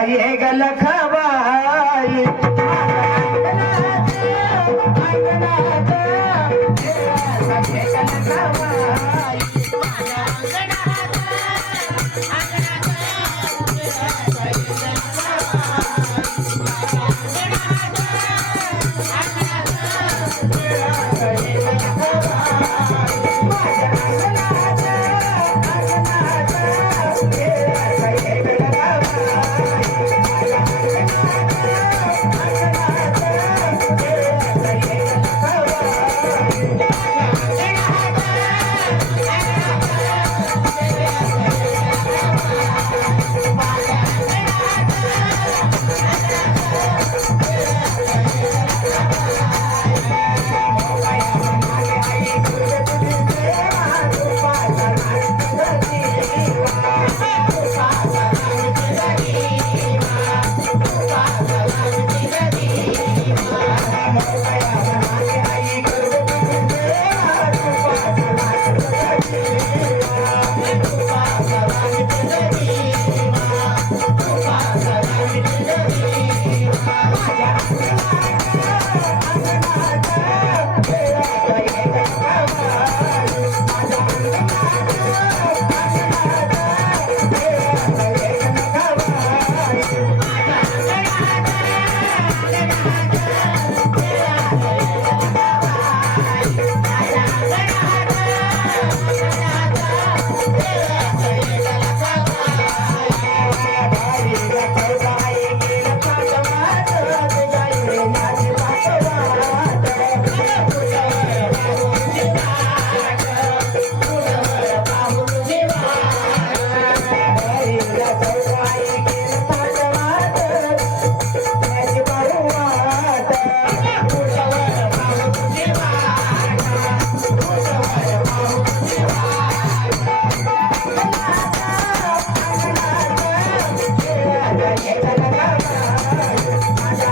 आएगा लखा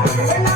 Yeah.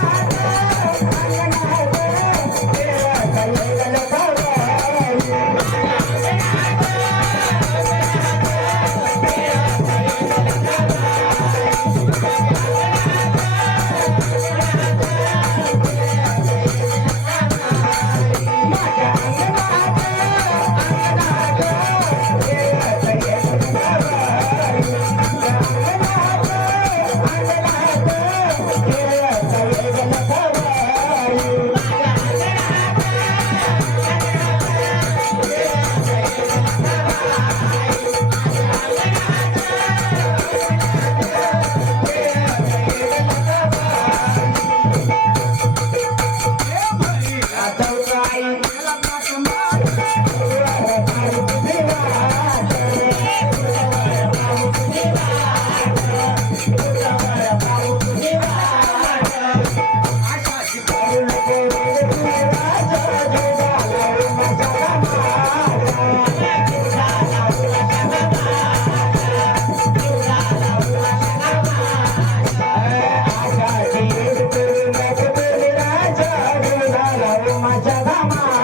আমার